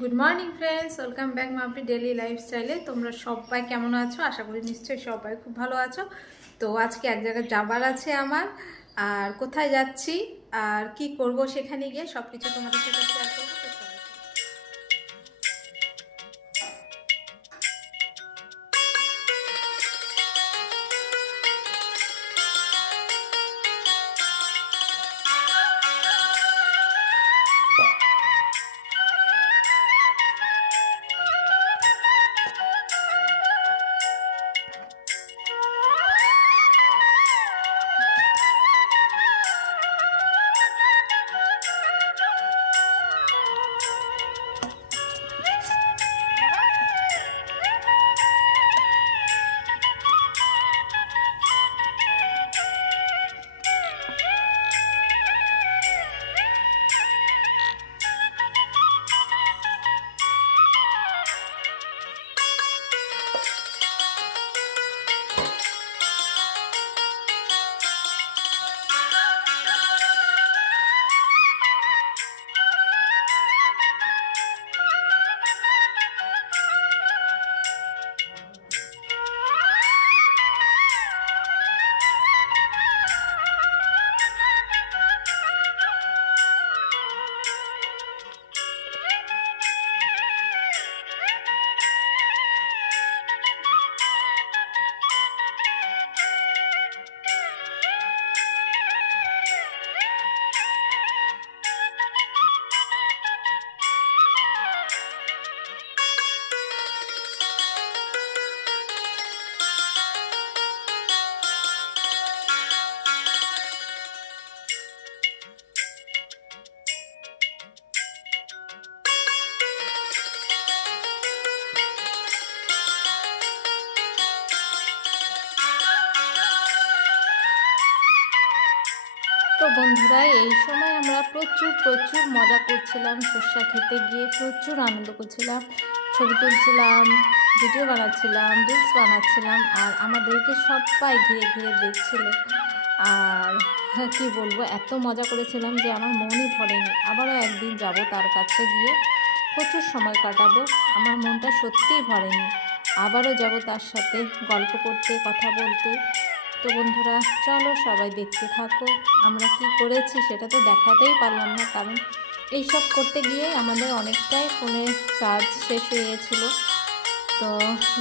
Good morning friends welcome back মাপি daily লাইফস্টাইলে তোমরা সবাই কেমন আছো? আশা করি নিশ্চয়ই সবাই খুব ভালো আছো। তো আজকে এক জায়গায় যাবার আছে আমার। আর কোথায় যাচ্ছি? আর কি করব সেখানে গিয়ে সব কিছু তোমাদের সাথে শেয়ার করব। বন্ধুরা, এই সময় আমরা প্রচুর প্রচুর মজা করছিলাম। সর্ষা খেতে গিয়ে প্রচুর আনন্দ করছিলাম। ছবি তুলছিলাম, ভিডিও বানাচ্ছিলাম রিলস বানাচ্ছিলাম, আর আমাদেরকে সবাই ঘিরে ঘিরে দেখছিল। আর কী বলব, এত মজা করেছিলাম যে আমার মনই ভরেনি। আবারও একদিন যাব তার কাছে গিয়ে প্রচুর সময় কাটাবো। আমার মনটা সত্যিই ভরেনি। আবারও যাব তার সাথে গল্প করতে, কথা বলতে। তো বন্ধুরা, চলো সবাই দেখতে থাকো, আমরা কি করেছি সেটা তো দেখাতেই পারলাম না, কারণ এইসব করতে গিয়ে আমাদের অনেকটাই ফোনে চার্জ শেষ হয়ে গেছিল। তো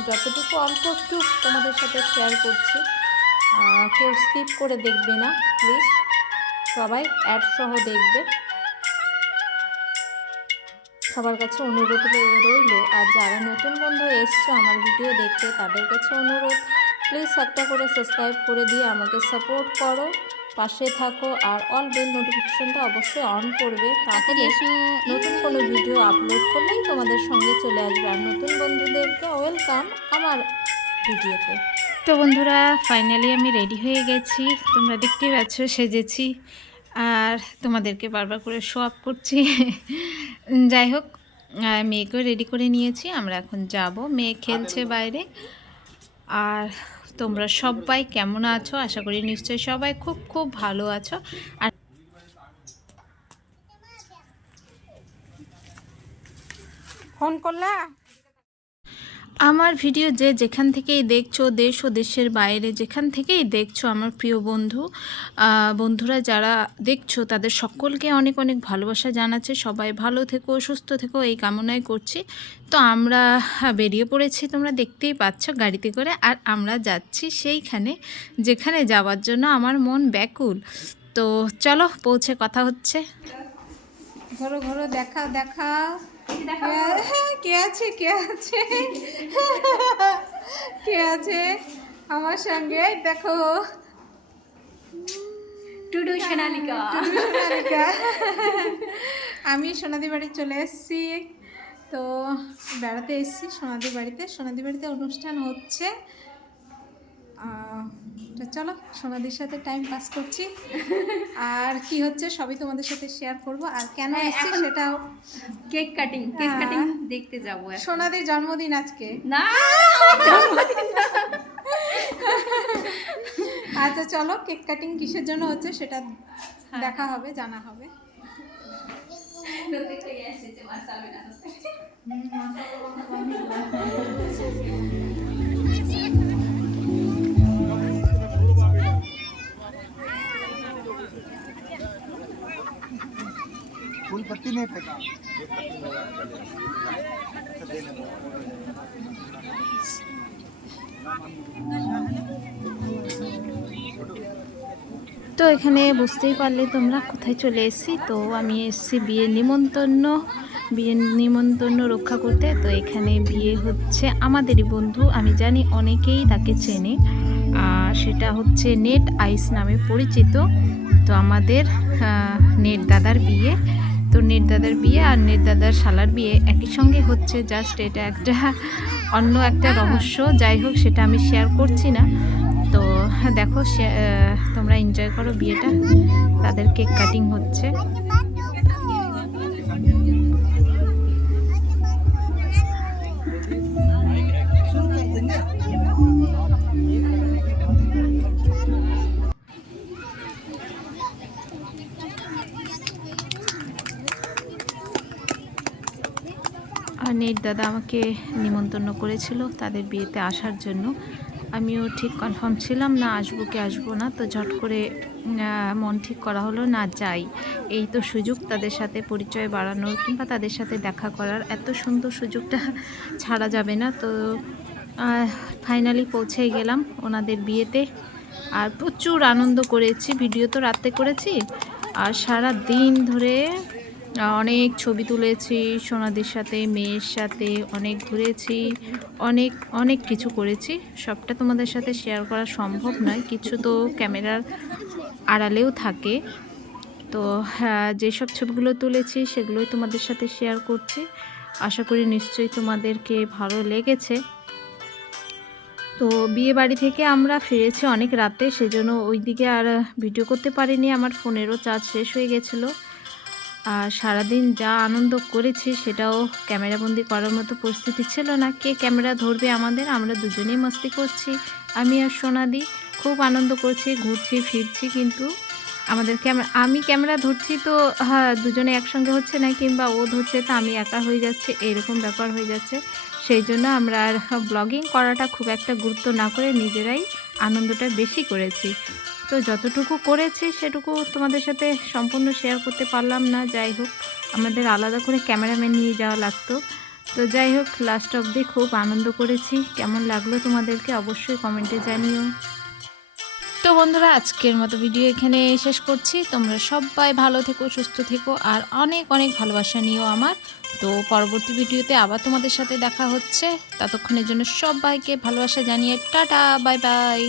যতটুকু অল্প একটু তোমাদের সাথে শেয়ার করছি কেউ স্কিপ করে দেখবে না প্লিজ সবাই অ্যাড সহ দেখবে। সবার কাছে অনুরোধ রইল, আর যারা নতুন বন্ধু এসছো আমার ভিডিও দেখতে, তাদের কাছে অনুরোধ। প্লিজ একটা করে সাবস্ক্রাইব করে দিয়ে আমাকে সাপোর্ট করো পাশে থাকো আর অল বেল নোটিফিকেশনটা অবশ্যই অন করবে তাহলে নতুন কোনো ভিডিও আপলোড করলেই তোমাদের সঙ্গে চলে আসবে। আর নতুন বন্ধুদেরকে ওয়েলকাম আমার ভিডিওতে। তো বন্ধুরা ফাইনালি আমি রেডি হয়ে গেছি। তোমরা দেখতেই পাচ্ছ সেজেছি। আর তোমাদেরকে বারবার করে শো আপ করছি। যাই হোক মেয়েকেও রেডি করে নিয়েছি। আমরা এখন যাব। মেয়ে খেলছে বাইরে। আর তোমরা সবাই কেমন আছো? আশা করি নিশ্চয়ই সবাই খুব খুব ভালো আছো। আর ফোন করলা? আমার ভিডিও যে যেখান থেকেই দেখছ দেশ ও দেশের বাইরে, যেখান থেকেই দেখছ আমার প্রিয় বন্ধু বন্ধুরা যারা দেখছ, তাদের সকলকে অনেক অনেক ভালোবাসা জানাচ্ছে। সবাই ভালো থেকো, সুস্থ থেকো, এই কামনাই করছি। তো আমরা বেরিয়ে পড়েছি, তোমরা দেখতেই পাচ্ছ গাড়িতে করে। আর আমরা যাচ্ছি সেইখানে, যেখানে যাওয়ার জন্য আমার মন ব্যাকুল। তো চলো, পৌঁছে কথা হচ্ছে। ঘরো ঘরো দেখা দেখা হ্যাঁ কে আছে কে আছে? কে আছে? আমার সঙ্গে দেখো। টুডু সোনালিকা। সোনালিকা। আমি সোনাদি বাড়ি চলে এসেছি। তো বেড়াতে এসেছি সোনাদি বাড়িতে। সোনাদি বাড়িতে অনুষ্ঠান হচ্ছে। তো চলো সোনাদির সাথে টাইম পাস করছি। আর কি হচ্ছে সবই তোমাদের সাথে শেয়ার করব। আর কেন হ্যাঁ, এসেছি সেটাও কেক কাটিং কেক হ্যাঁ। কাটিং দেখতে যাব। সোনাদির জন্মদিন আজকে। না! আচ্ছা চলো কেক কাটিং কিসের জন্য হচ্ছে সেটা দেখা হবে জানা হবে। नहीं फेंका তো এখানে বুঝতেই পারলে তোমরা কোথায় চলে এসেছি তো আমি এসেছি বিয়ের নিমন্ত্রণ বিয়ের নিমন্ত্রণ রক্ষা করতে তো এখানে বিয়ে হচ্ছে আমাদেরই বন্ধু আমি জানি অনেকেই তাকে চেনে আর সেটা হচ্ছে নেট আইস নামে পরিচিত তো আমাদের আহ, নেট দাদার বিয়ে তো নির্দাদার বিয়ে আর নির্দাদার শালার বিয়ে একই সঙ্গে হচ্ছে জাস্ট এটা একটা অন্য একটা রহস্য। যাই হোক সেটা আমি শেয়ার করছি না। তো হ্যাঁ, দেখো তোমরা এনজয় করো বিয়েটা। তাদের কেক কাটিং হচ্ছে। নেট দাদা আমাকে নিমন্ত্রণ করেছিল তাদের বিয়েতে আসার জন্য। আমিও ঠিক কনফার্ম ছিলাম, না আসব কি আসব না, তো ঝট করে মন ঠিক করা হলো, না যাই। এই তো সুযোগ তাদের সাথে পরিচয় বাড়ানোর কিংবা তাদের সাথে দেখা করার এত সুন্দর সুযোগটা ছাড়া যাবে না। তো ফাইনালি পৌঁছে গেলাম ওনাদের বিয়েতে। আর প্রচুর আনন্দ করেছি ভিডিও তো রাতে করেছি। আর সারা দিন ধরে অনেক ছবি তুলেছি, সোনাদের সাথে, মেয়ের সাথে, অনেক ঘুরেছি, অনেক অনেক কিছু করেছি। সবটা তোমাদের সাথে শেয়ার করা সম্ভব নয়, কিছু তো ক্যামেরার আড়ালেও থাকে। তো হ্যাঁ যেসব ছবিগুলো তুলেছি, সেগুলোই তোমাদের সাথে শেয়ার করছি। আশা করি নিশ্চয়ই তোমাদেরকে ভালো লেগেছে। তো, বিয়ে বাড়ি থেকে আমরা ফিরেছি অনেক রাতে, সেজন্য ওই দিকে আর ভিডিও করতে পারিনি। আমার ফোনেরও চার্জ শেষ হয়ে গেছিল। আর সারাদিন যা আনন্দ করেছি সেটাও ক্যামেরাবন্দি করার মতো পরিস্থিতি ছিল না। কে ক্যামেরা ধরবে আমাদের? আমরা দুজনেই মস্তি করছি। আমি আর সোনাদি খুব আনন্দ করছি, ঘুরছি, ফিরছি, কিন্তু আমাদের ক্যামেরা আমি ক্যামেরা ধরছি তো হ্যাঁ দুজনে একসঙ্গে হচ্ছে না, কিংবা ও ধরছে তো আমি একা হয়ে যাচ্ছে, এরকম ব্যাপার হয়ে যাচ্ছে। সেই জন্য আমরা আর ব্লগিং করাটা খুব একটা গুরুত্ব না করে নিজেরাই আনন্দটা বেশি করেছি। তো যতটুকু করেছি সেটুকু তোমাদের সাথে সম্পূর্ণ শেয়ার করতে পারলাম না। যাই হোক, আমাদের আলাদা করে ক্যামেরাম্যান নিয়ে যাওয়া লাগতো। তো যাই হোক লাস্ট অবধি খুব আনন্দ করেছি। কেমন লাগল তোমাদেরকে অবশ্যই কমেন্টে জানিও। তো বন্ধুরা, আজকের মতো ভিডিও এখানে শেষ করছি। তোমরা সবাই ভালো থেকো, সুস্থ থেকো, আর অনেক অনেক ভালোবাসা নিও আমার। তো পরবর্তী ভিডিওতে আবার তোমাদের সাথে দেখা হচ্ছে। ততক্ষণের জন্য সবাইকে ভালোবাসা জানিয়ে টাটা বাই বাই